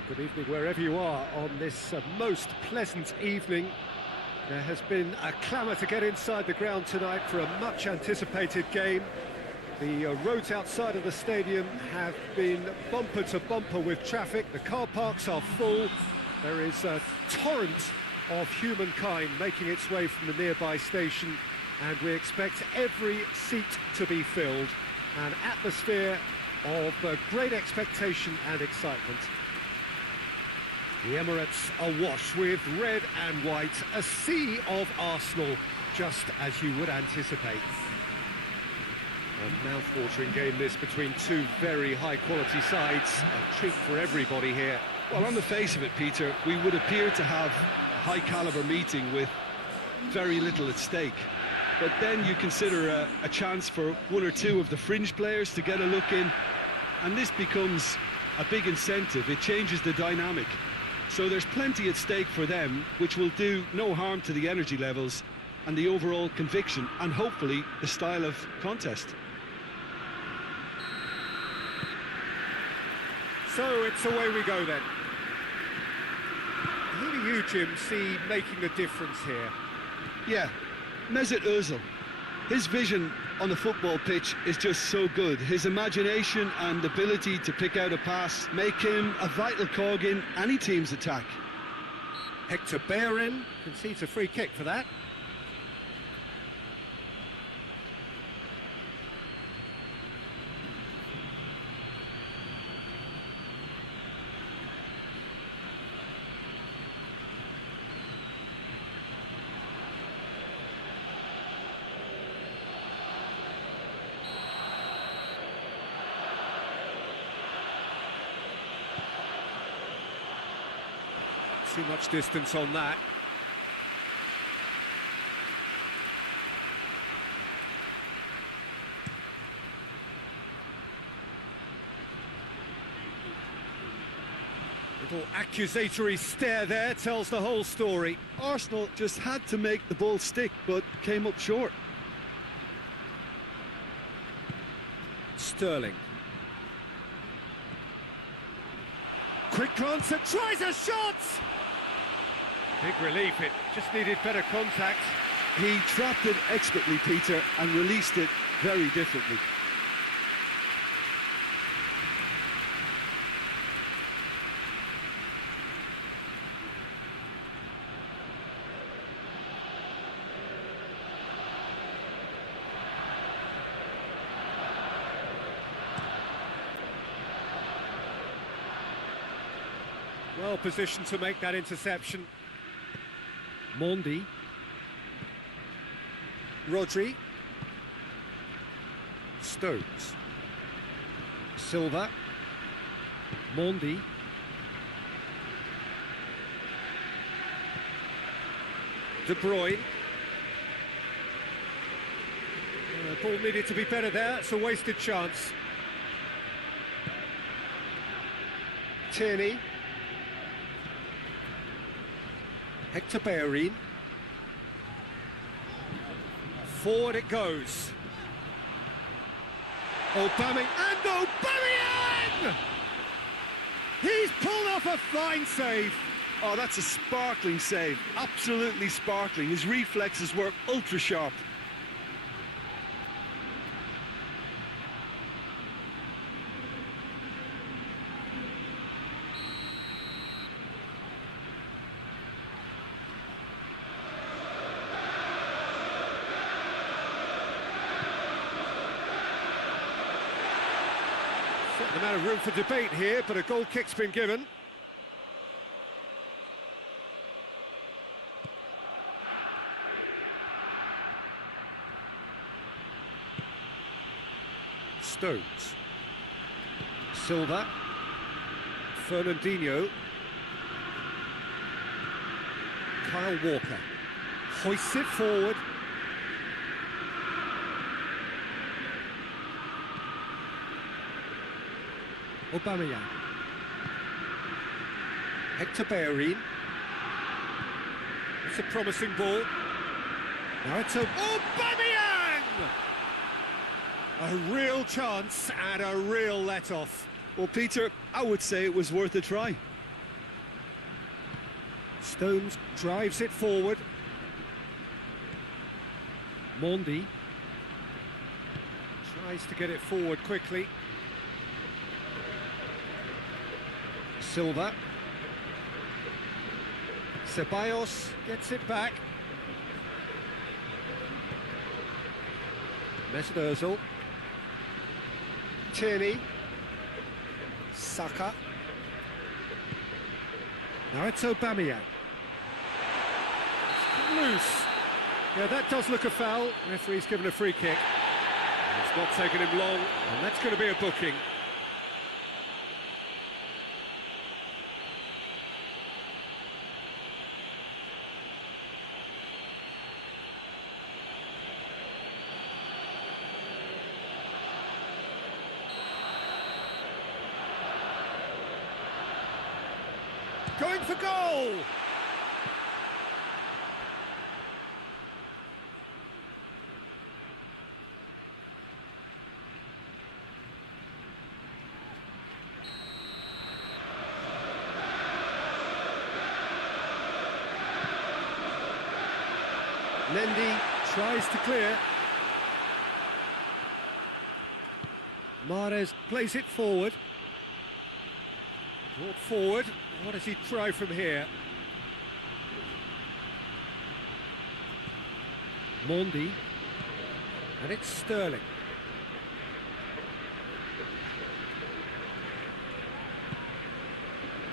Well, good evening wherever you are on this most pleasant evening. There has been a clamour to get inside the ground tonight for a much-anticipated game. The roads outside of the stadium have been bumper to bumper with traffic. The car parks are full. There is a torrent of humankind making its way from the nearby station, and we expect every seat to be filled. An atmosphere of great expectation and excitement. The Emirates awash with red and white, a sea of Arsenal, just as you would anticipate. A mouth-watering game this between two very high-quality sides, a treat for everybody here. Well, on the face of it, Peter, we would appear to have a high-caliber meeting with very little at stake. But then you consider a chance for one or two of the fringe players to get a look in, and this becomes a big incentive. It changes the dynamic. So there's plenty at stake for them, which will do no harm to the energy levels and the overall conviction, and hopefully the style of contest. So it's away we go then. Who do you, Jim, see making the difference here? Yeah, Mesut Ozil. His vision on the football pitch is just so good. His imagination and ability to pick out a pass make him a vital cog in any team's attack. Hector Bellerin concedes a free kick for that. Too much distance on that. Little accusatory stare there tells the whole story. Arsenal just had to make the ball stick, but came up short. Sterling. Quick glance and tries a shot! Big relief, it just needed better contact. He trapped it expertly, Peter, and released it very differently. Well positioned to make that interception. Mondi. Rodri. Stones. Silva. Mondi. De Bruyne. Ball needed to be better there, it's a wasted chance. Tierney. Hector Bellerin. Forward it goes. Aubameyang and Aubameyang! He's pulled off a fine save. Oh, that's a sparkling save. Absolutely sparkling. His reflexes were ultra sharp. Certain amount of room for debate here, but a goal kick's been given. Stones. Silva. Fernandinho. Kyle Walker. Hoists it forward. Aubameyang. Hector Bellerin. It's a promising ball. Now it's Aubameyang! A real chance and a real let-off. Well, Peter, I would say it was worth a try. Stones drives it forward. Mondi tries to get it forward quickly. Silva. Ceballos gets it back. Mesut Ozil. Tierney. Saka. Now it's Aubameyang. It's loose. Yeah, that does look a foul. Referee's given a free kick. It's not taken him long, and that's going to be a booking. Going for goal! Mendy tries to clear. Mahrez plays it forward. Brought forward. What does he try from here? Mondi. And it's Sterling.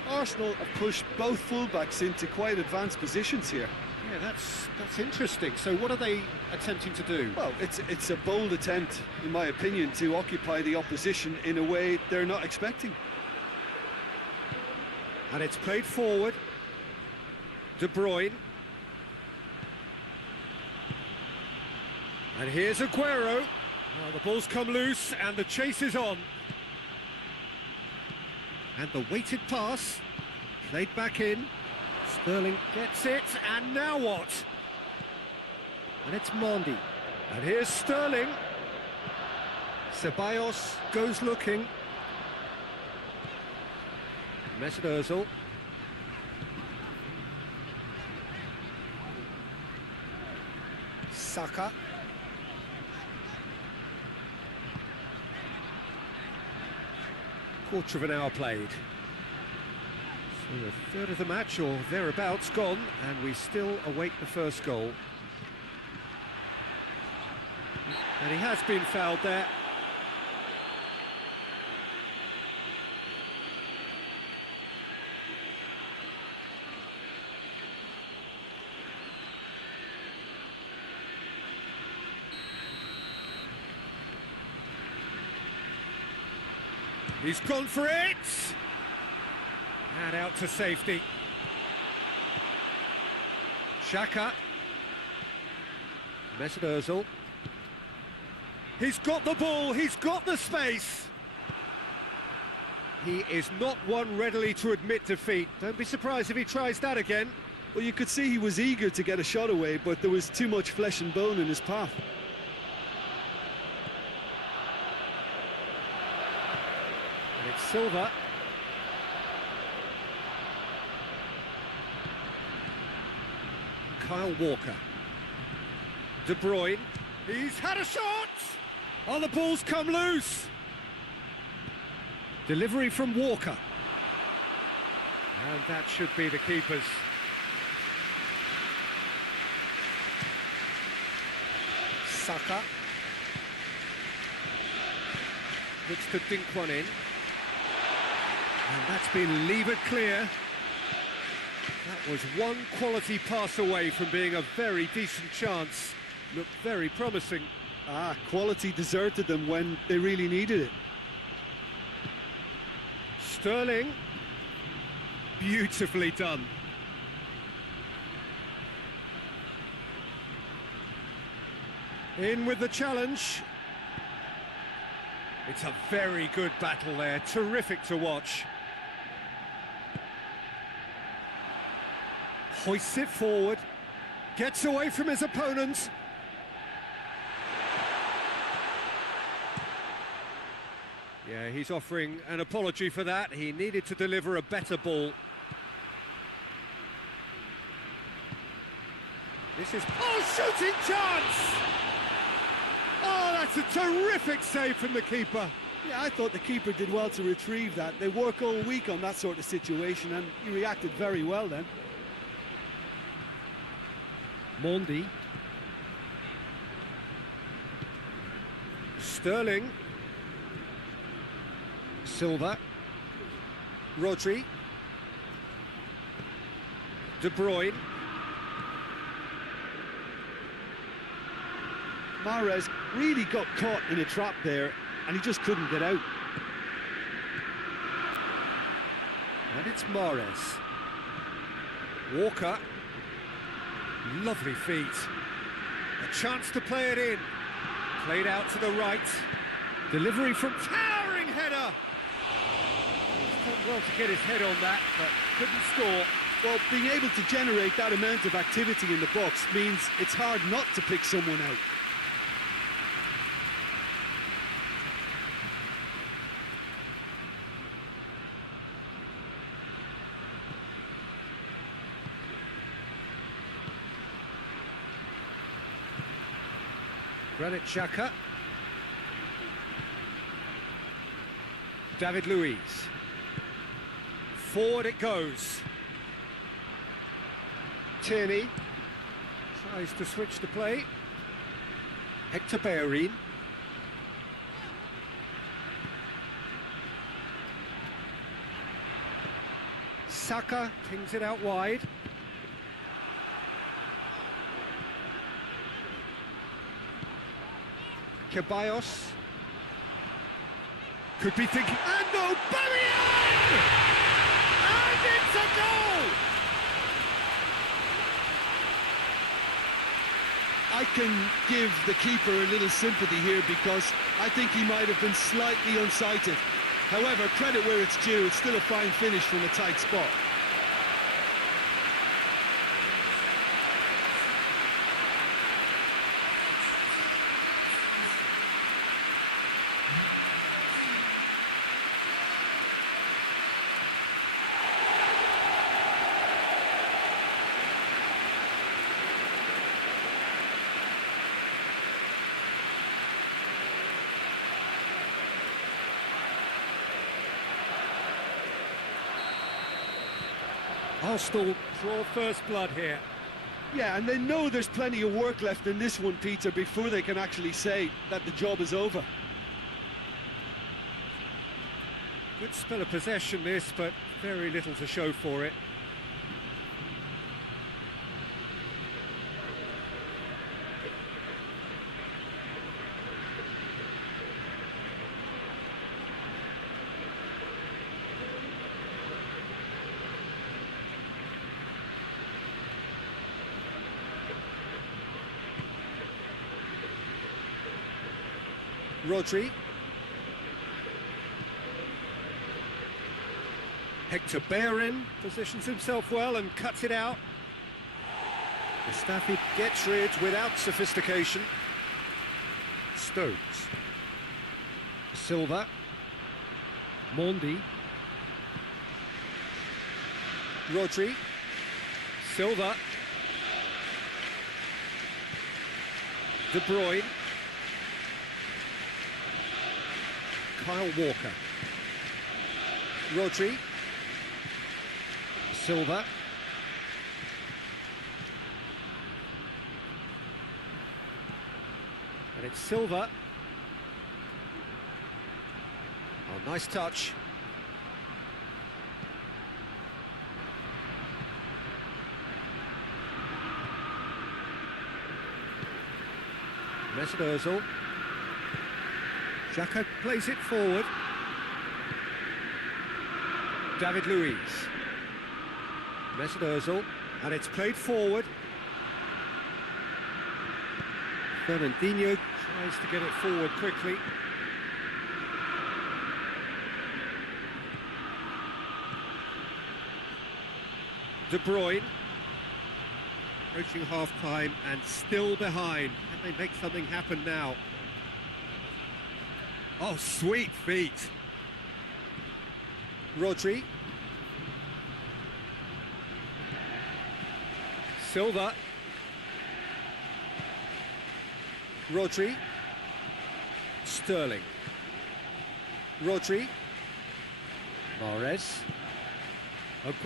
Arsenal have pushed both fullbacks into quite advanced positions here. Yeah, that's interesting. So what are they attempting to do? Well, it's a bold attempt, in my opinion, to occupy the opposition in a way they're not expecting. And it's played forward. De Bruyne. And here's Aguero. Well, the ball's come loose and the chase is on. And the weighted pass. Played back in. Sterling gets it, and now what? And it's Mondi. And here's Sterling. Ceballos goes looking. Mesut Ozil. Saka. Quarter of an hour played. So a third of the match, or thereabouts, gone, and we still await the first goal. And he has been fouled there. He's gone for it! And out to safety. Xhaka. Mesut Ozil. He's got the ball, he's got the space. He is not one readily to admit defeat. Don't be surprised if he tries that again. Well, you could see he was eager to get a shot away, but there was too much flesh and bone in his path. And it's Silva. Kyle Walker. De Bruyne. He's had a shot! Oh, the ball's come loose! Delivery from Walker. And that should be the keeper's. Saka. Looks to dink one in. And that's been levered clear. That was one quality pass away from being a very decent chance. Looked very promising. Quality deserted them when they really needed it. Sterling. Beautifully done. In with the challenge. It's a very good battle there. Terrific to watch. Hoists it forward. Gets away from his opponent. Yeah, he's offering an apology for that. He needed to deliver a better ball. This is... Oh, shooting chance! Oh, that's a terrific save from the keeper. Yeah, I thought the keeper did well to retrieve that. They work all week on that sort of situation, and he reacted very well then. Mondi. Sterling. Silva. Rodri. De Bruyne. Mahrez really got caught in a trap there, and he just couldn't get out. And it's Mahrez. Walker. Lovely feet. A chance to play it in. Played out to the right. Delivery from towering header. He's done well to get his head on that, but couldn't score. Well, being able to generate that amount of activity in the box means it's hard not to pick someone out. Granit Xhaka. David Luiz. Forward it goes. Tierney tries to switch the play. Hector Bellerin. Saka pings it out wide. Ceballos could be thinking, and no, Bellerin! And it's a goal! I can give the keeper a little sympathy here because I think he might have been slightly unsighted. However, credit where it's due, it's still a fine finish from a tight spot. Arsenal draw first blood here. Yeah, and they know there's plenty of work left in this one, Peter, before they can actually say that the job is over. Good spell of possession this, but very little to show for it. Rodri. Hector Bellerin positions himself well and cuts it out. Mustafi gets rid without sophistication. Stones. Silva. Mondi. Rodri. Silva. De Bruyne. Kyle Walker. Rodri. Silva. And it's Silva. Oh, nice touch. Mesut Ozil. Xhaka plays it forward. David Luiz. Mesut Ozil, and it's played forward. Fernandinho tries to get it forward quickly. De Bruyne. Approaching half-time and still behind. Can they make something happen now? Oh, sweet feet. Rodri. Silva. Rodri. Sterling. Rodri. Mahrez.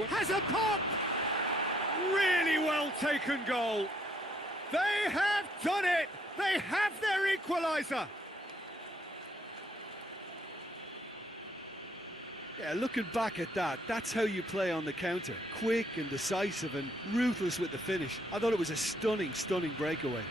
Has a pop! Really well taken goal. They have done it! They have their equaliser! Yeah, looking back at that, that's how you play on the counter. Quick and decisive and ruthless with the finish. I thought it was a stunning, stunning breakaway.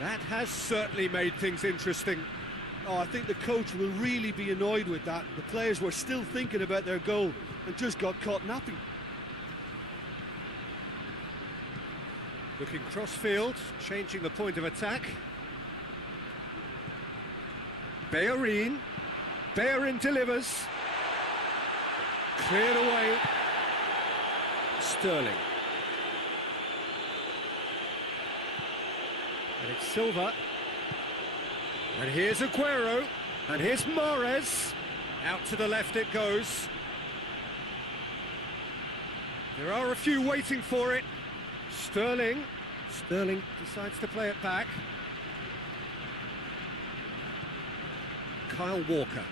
That has certainly made things interesting. Oh, I think the coach will really be annoyed with that. The players were still thinking about their goal and just got caught napping. Looking cross-field, changing the point of attack. Bellerin. Bellerin delivers. Cleared away. Sterling. And it's Silva. And here's Aguero. And here's Mahrez. Out to the left it goes. There are a few waiting for it. Sterling. Sterling decides to play it back. Kyle Walker.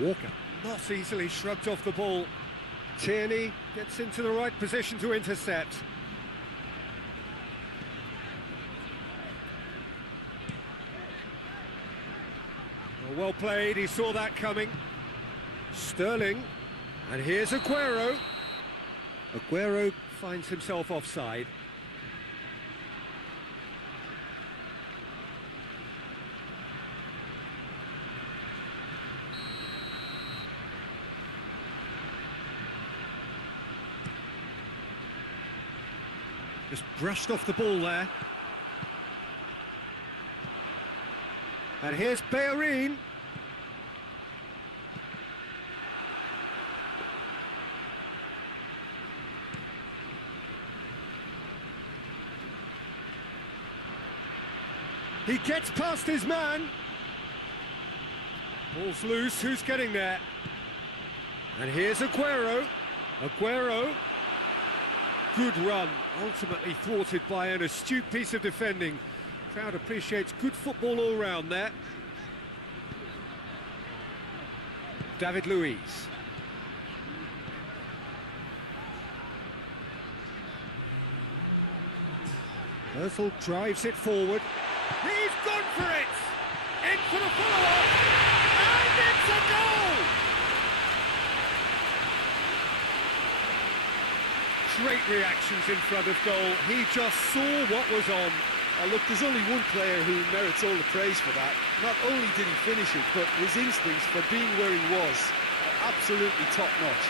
Walker not easily shrugged off the ball. Tierney gets into the right position to intercept. Well played, he saw that coming. Sterling, and here's Aguero. Aguero finds himself offside. Just brushed off the ball there. And here's Bellerin. He gets past his man. Ball's loose, who's getting there? And here's Aguero. Aguero. Good run, ultimately thwarted by an astute piece of defending. Crowd appreciates good football all round there. David Luiz. Berthel drives it forward. He's gone for it! In for the follow-up! And it's a goal! Great reactions in front of goal. He just saw what was on. Oh, look, there's only one player who merits all the praise for that. Not only did he finish it, but his instincts for being where he was are absolutely top-notch.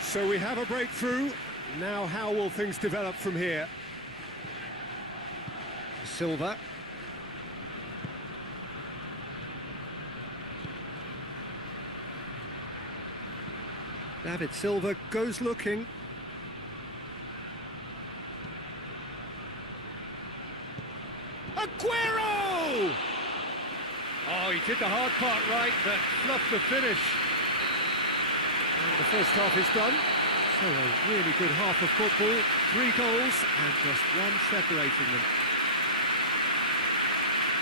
So we have a breakthrough. Now how will things develop from here? Silva. David Silva goes looking. Aguero! Oh, he did the hard part right, but fluffed the finish. And the first half is done. So a really good half of football. 3 goals and just one separating them.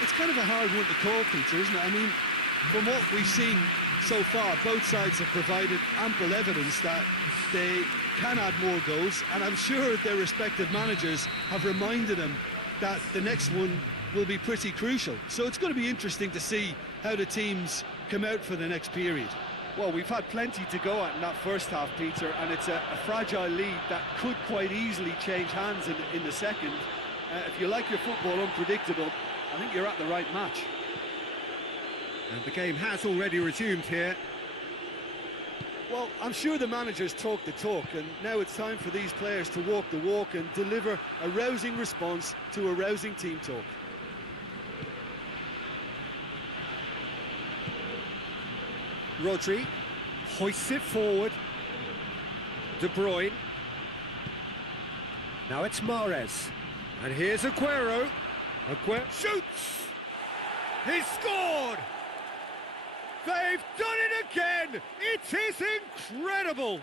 It's kind of a hard one to call, Peter, isn't it? I mean, from what we've seen so far, both sides have provided ample evidence that they can add more goals, and I'm sure their respective managers have reminded them that the next one will be pretty crucial. So it's going to be interesting to see how the teams come out for the next period. Well, we've had plenty to go at in that first half, Peter, and it's a fragile lead that could quite easily change hands in the second. If you like your football unpredictable, I think you're at the right match. And the game has already resumed here. Well, I'm sure the managers talk the talk, and now it's time for these players to walk the walk and deliver a rousing response to a rousing team talk. Rodri hoists it forward. De Bruyne. Now it's Mahrez. And here's Aguero. Aguero shoots! He's scored! They've done it again! It is incredible!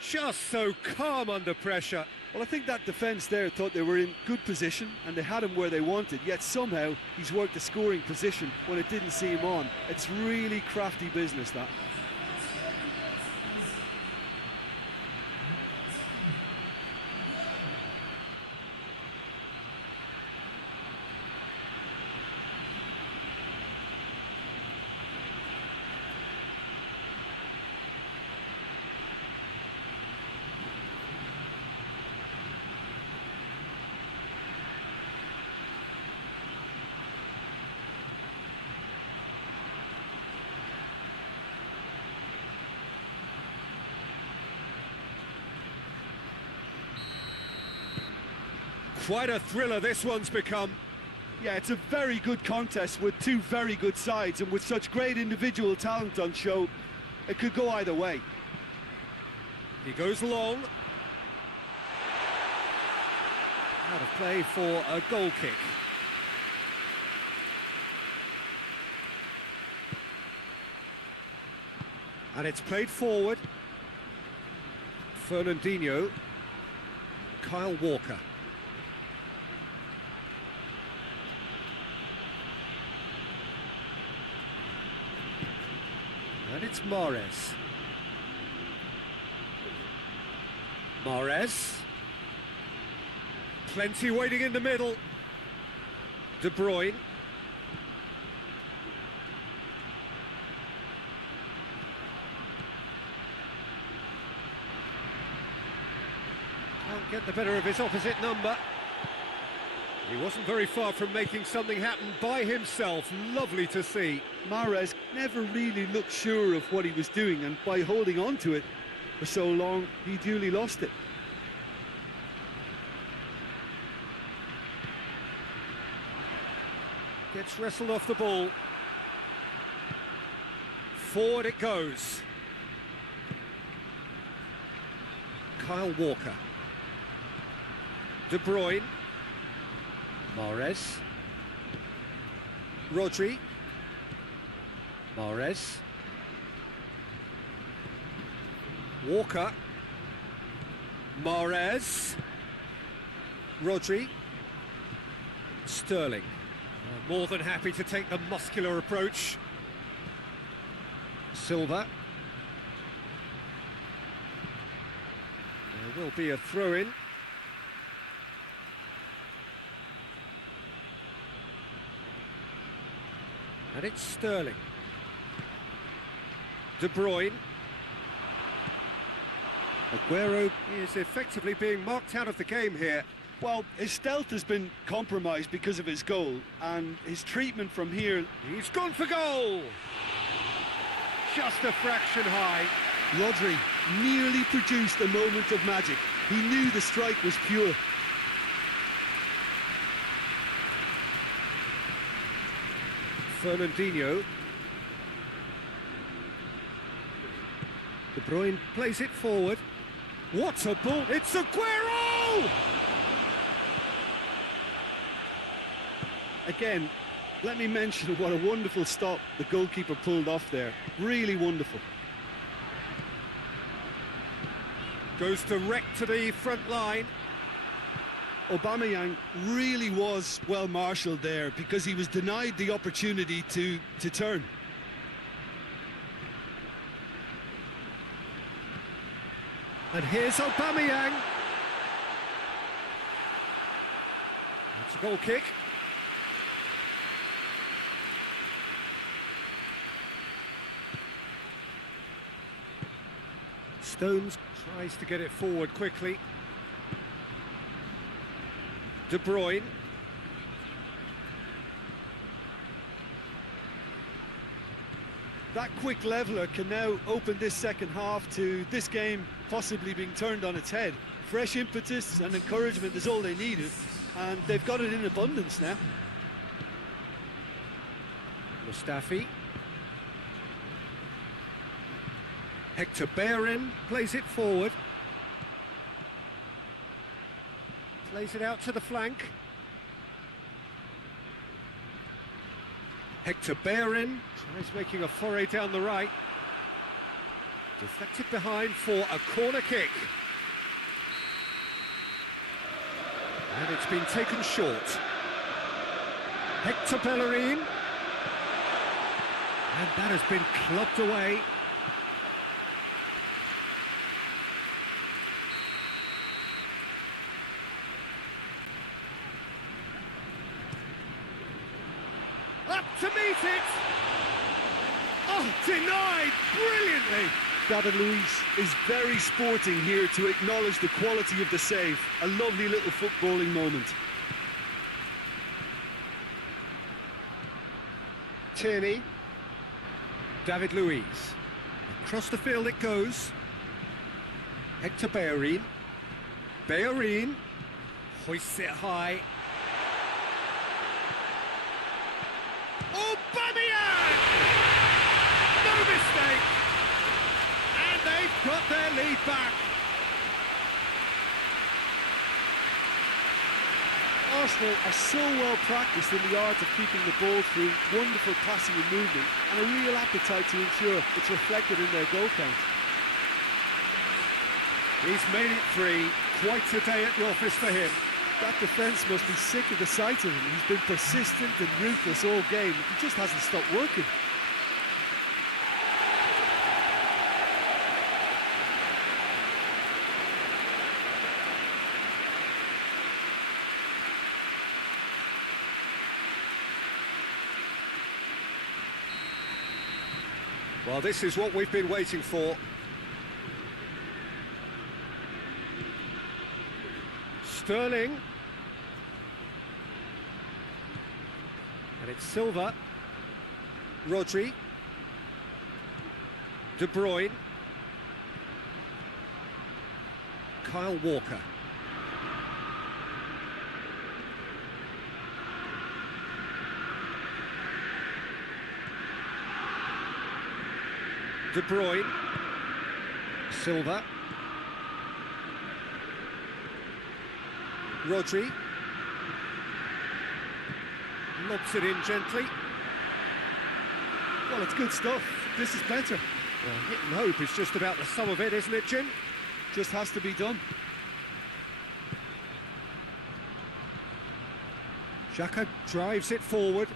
Just so calm under pressure. Well, I think that defence there thought they were in good position and they had him where they wanted, yet somehow he's worked a scoring position when it didn't see him on. It's really crafty business, that. Quite a thriller this one's become. Yeah, it's a very good contest with two very good sides, and with such great individual talent on show, it could go either way. He goes long. Out of play for a goal kick. And it's played forward. Fernandinho. Kyle Walker. And it's Mahrez. Mahrez. Plenty waiting in the middle. De Bruyne. Can't get the better of his opposite number. He wasn't very far from making something happen by himself. Lovely to see. Mahrez never really looked sure of what he was doing, and by holding on to it for so long, he duly lost it. Gets wrestled off the ball. Forward it goes. Kyle Walker. De Bruyne. Mahrez. Rodri. Mahrez. Walker. Mahrez. Rodri. Sterling. More than happy to take the muscular approach. Silva. There will be a throw-in. And it's Sterling. De Bruyne. Aguero is effectively being marked out of the game here. Well, his stealth has been compromised because of his goal, and his treatment from here... He's gone for goal! Just a fraction high. Rodri nearly produced a moment of magic. He knew the strike was pure. Fernandinho. De Bruyne plays it forward. What a ball! It's Aguero! Again, let me mention what a wonderful stop the goalkeeper pulled off there. Really wonderful. Goes direct to the front line. Aubameyang really was well marshalled there because he was denied the opportunity to turn. And here's Aubameyang. It's a goal kick. Stones tries to get it forward quickly. De Bruyne. That quick leveller can now open this second half to this game possibly being turned on its head. Fresh impetus and encouragement is all they needed, and they've got it in abundance now. Mustafi. Hector Bellerin plays it forward. Plays it out to the flank. Hector Bellerin tries making a foray down the right. Deflected behind for a corner kick. And it's been taken short. Hector Bellerin. And that has been clubbed away. Up to meet it! Oh, denied brilliantly! David Luiz is very sporting here to acknowledge the quality of the save. A lovely little footballing moment. Tierney. David Luiz. Across the field it goes. Hector Bellerin. Bellerin hoists it high. Aubameyang! No mistake! And they've got their lead back. Arsenal are so well practiced in the art of keeping the ball through wonderful passing and movement, and a real appetite to ensure it's reflected in their goal count. He's made it 3. Quite a day at the office for him. That defence must be sick of the sight of him. He's been persistent and ruthless all game. He just hasn't stopped working. Well, this is what we've been waiting for. Sterling. And it's Silva. Rodri. De Bruyne. Kyle Walker. De Bruyne. Silva. Rodri. Lobs it in gently. Well, it's good stuff. This is better. Well, hit and hope is just about the sum of it, isn't it, Jim? Just has to be done. Xhaka drives it forward.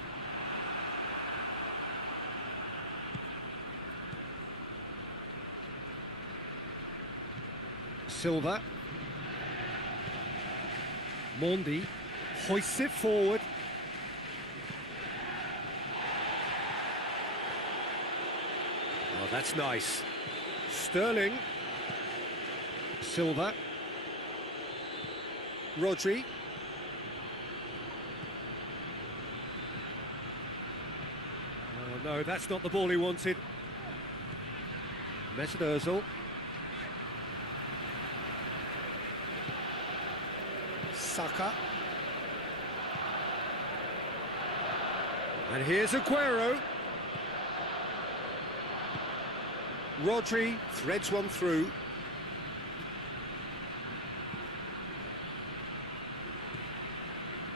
Silva. Mondi hoists it forward. Oh, that's nice. Sterling. Silva. Rodri. Oh no, that's not the ball he wanted. Mesut Ozil. Saka. And here's Aguero. Rodri threads one through.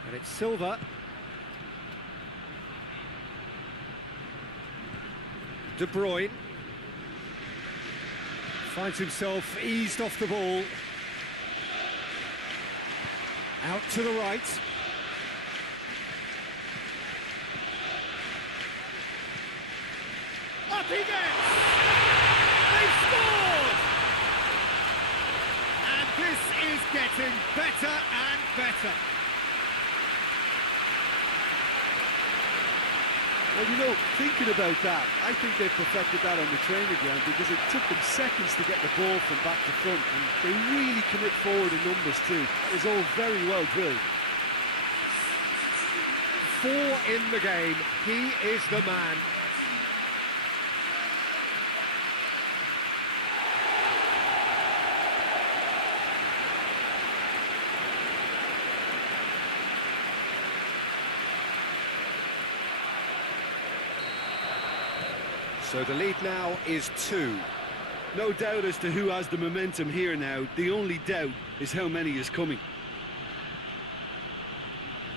And it's Silva. De Bruyne. Finds himself eased off the ball. Out to the right. Up he gets! They scored! And this is getting better and better. Well, you know, thinking about that, I think they perfected that on the training ground because it took them seconds to get the ball from back to front, and they really commit forward in numbers too. It's all very well drilled. 4 in the game. He is the man. So the lead now is 2. No doubt as to who has the momentum here now. The only doubt is how many is coming.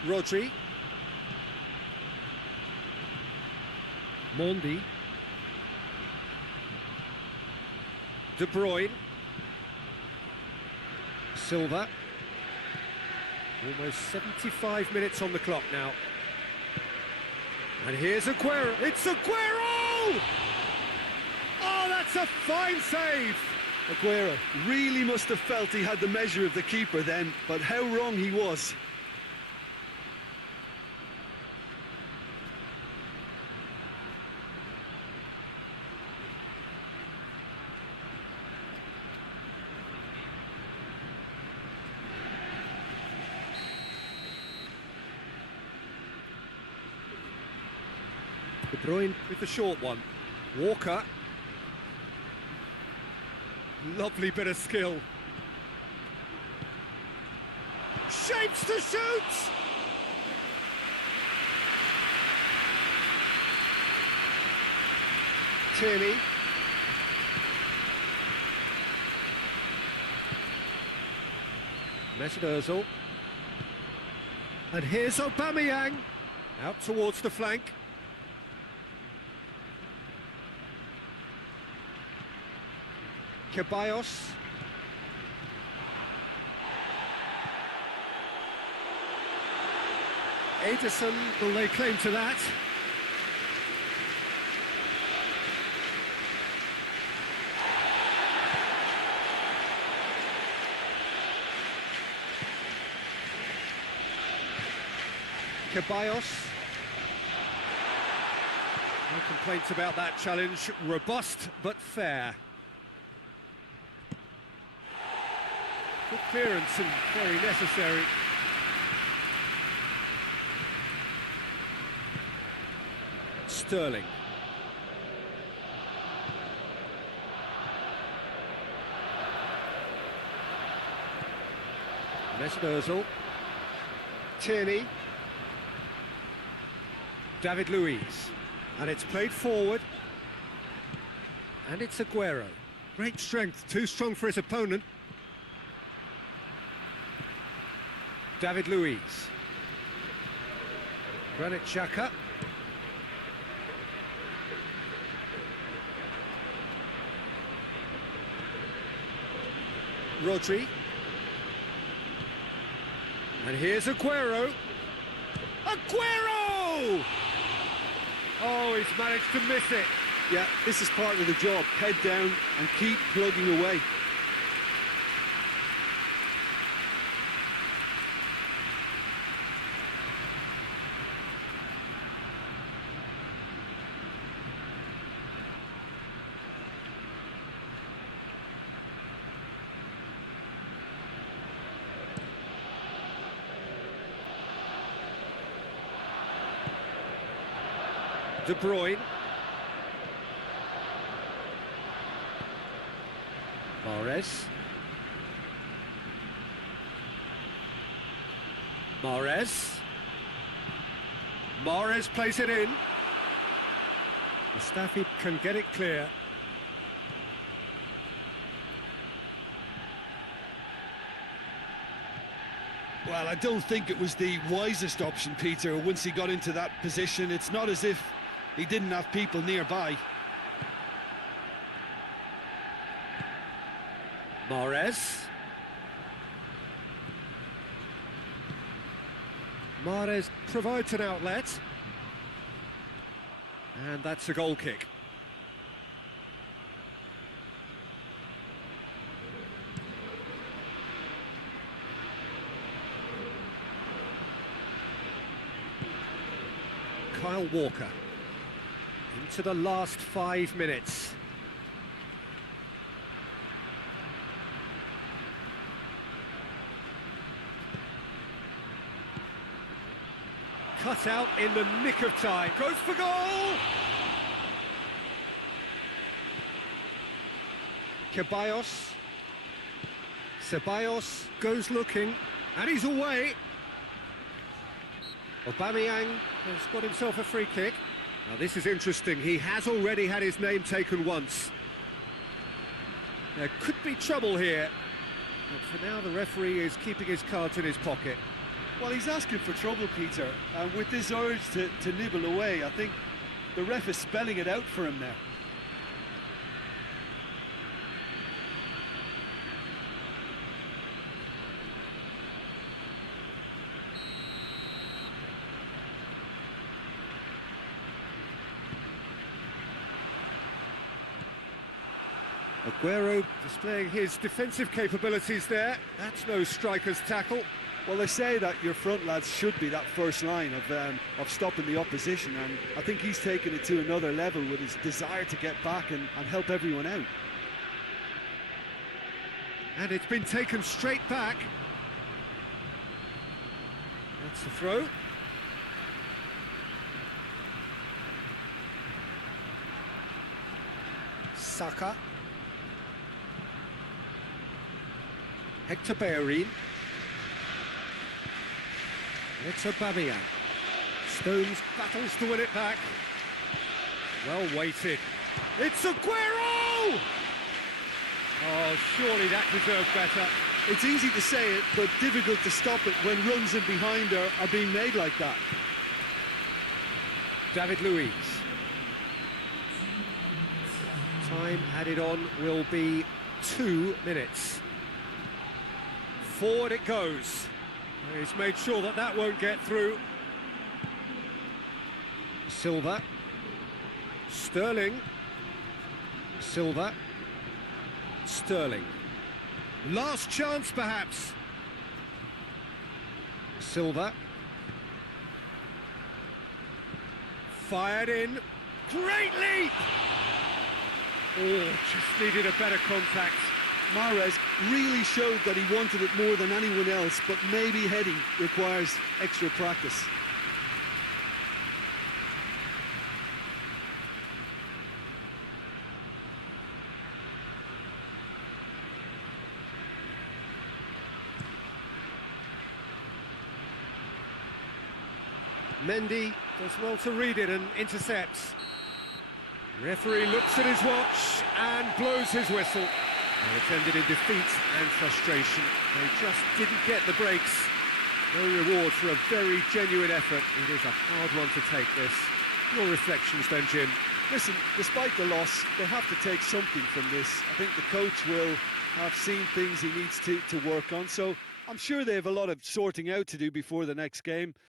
Rodri. Mondi. De Bruyne. Silva. Almost 75 minutes on the clock now. And here's Aguero. It's Aguero! Oh, that's a fine save! Aguero really must have felt he had the measure of the keeper then, but how wrong he was. De Bruyne with the short one. Walker. Lovely bit of skill. Shapes to shoot! Tierney. Mesut Ozil. And here's Aubameyang. Out towards the flank. Ceballos. Ederson will lay claim to that. Ceballos. No complaints about that challenge. Robust but fair. Good clearance and very necessary. Sterling. Mesut Ozil. Tierney. David Luiz. And it's played forward. And it's Aguero. Great strength, too strong for his opponent. David Luiz. Granit Xhaka. Rodri. And here's Aguero. Aguero! Oh, he's managed to miss it. Yeah, this is part of the job. Head down and keep plugging away. De Bruyne. Mahrez. Mahrez. Mahrez plays it in. Mustafi can get it clear. Well, I don't think it was the wisest option, Peter, once he got into that position. It's not as if he didn't have people nearby. Mahrez. Mahrez provides an outlet. And that's a goal kick. Kyle Walker. Into the last 5 minutes. Cut out in the nick of time. Goes for goal! Ceballos goes looking, and he's away. Aubameyang has got himself a free kick. Now this is interesting, he has already had his name taken once. There could be trouble here, but for now the referee is keeping his cards in his pocket. Well, he's asking for trouble, Peter, and with this urge to nibble away, I think the ref is spelling it out for him now. Aguero displaying his defensive capabilities there. That's no striker's tackle. Well, they say that your front lads should be that first line of stopping the opposition, and I think he's taken it to another level with his desire to get back and help everyone out. And it's been taken straight back. That's the throw. Saka. Hector Bellerin. It's Aubameyang. Stones battles to win it back. Well weighted. It's Aguero! Oh, surely that deserved better. It's easy to say it, but difficult to stop it when runs in behind are being made like that. David Luiz. Time added on will be 2 minutes. Forward it goes. He's made sure that that won't get through. Silva. Sterling. Silva. Sterling. Last chance, perhaps. Silva. Fired in. Great leap! Oh, just needed a better contact. Mahrez really showed that he wanted it more than anyone else, but maybe heading requires extra practice. Mendy does well to read it and intercepts. Referee looks at his watch and blows his whistle. And it's ended in defeat and frustration. They just didn't get the breaks. No reward for a very genuine effort. It is a hard one to take, this. Your reflections then, Jim? Listen, despite the loss, they have to take something from this. I think the coach will have seen things he needs to work on, so I'm sure they have a lot of sorting out to do before the next game.